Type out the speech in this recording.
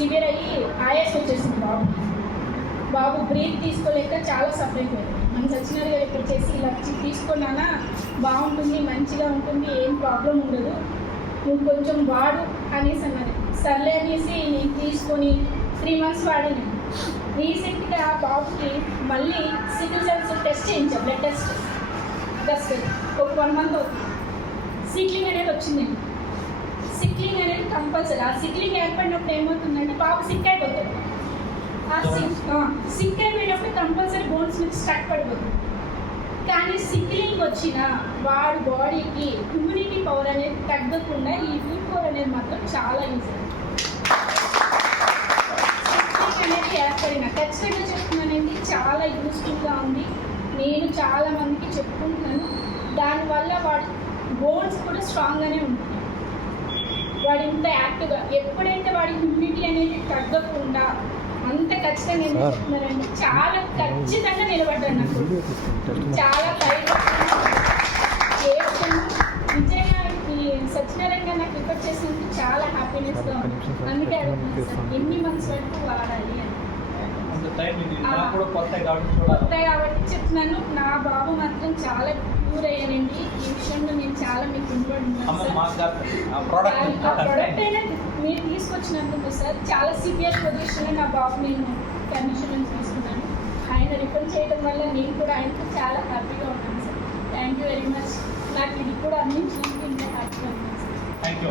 Severe అయ్యి ఆయాస్ వచ్చేసింది బాబు breath తీసుకోలేక చాలా సఫర్ అయిపోయింది. మనం సచ్చినట్టుగా ఇక్కడ చేసి ఇలా తీసుకున్నానా బాగుంటుంది, మంచిగా ఉంటుంది, ఏం ప్రాబ్లం ఉండదు, నువ్వు కొంచెం వాడు అనేసి అన్నది. సర్లే అనేసి నేను తీసుకొని 3 months వాడాను. రీసెంట్గా బాబుకి మళ్ళీ సికిల్ సెల్స్ టెస్ట్ చేయించాం, బ్లడ్ టెస్ట్. ఒక 1 month అవుతుంది. సిక్లింగ్ అనేది వచ్చిందండి. సిక్లింగ్ అనేది కంపల్సరీ. ఆ సిక్లింగ్ ఏర్పడినప్పుడు ఏమవుతుందంటే బాబు సిక్ అయిపోతాడు. ఆ సిక్ అయిపోయినప్పుడు కంపల్సరీ బోన్స్ మీద స్ట్రక్ పడిపోతుంది. కానీ సిక్లింగ్ వచ్చిన వాడి బాడీకి ఇమ్యూనిటీ పవర్ అనేది తగ్గకుండా ఈ V4 అనేది మాత్రం చాలా యూజ్ అవుతుంది. సిక్లింగ్ అనేది ఏర్పడిన ఖచ్చితంగా చెప్తున్నానండి, చాలా యూస్ఫుల్గా ఉంది. నేను చాలా మందికి చెప్పుకుంటున్నాను. దానివల్ల వాడి బోన్స్ కూడా స్ట్రాంగ్గానే ఉంటుంది. వాడు ఇంత యాక్టివ్గా ఎప్పుడైతే వాడి ఇమ్యూనిటీ అనేది తగ్గకుండా అంత ఖచ్చితంగా ఏం చెప్తున్నారండి, చాలా ఖచ్చితంగా నిలబడ్డాడు. నాకు చాలా నిజంగా ఈ సత్యనారాయణ నాకు రిపోర్ట్ చేసినందుకు చాలా హ్యాపీనెస్గా ఉంది. అందుకే ఎన్ని మంత్స్ వరకు వాడాలి అని కొత్త కాబట్టి చెప్తున్నాను. నా బాబు మాత్రం చాలా క్యూర్ అయ్యానండి. ఈ విషయంలో నేను చాలా మీకు ఆ ప్రోడక్ట్ అయినా మీరు తీసుకొచ్చినందుకు సార్ చాలా సివియర్ పొజిషన్లో నా బాబు నేను కండిషన్ తీసుకున్నాను. ఆయన రిఫర్ చేయడం వల్ల నేను కూడా ఆయనకు చాలా హ్యాపీగా ఉన్నాను sir. Thank you very much. నాకు ఇది కూడా అందించినందుకు ఇంకా హ్యాపీగా ఉన్నాను సార్. Thank you.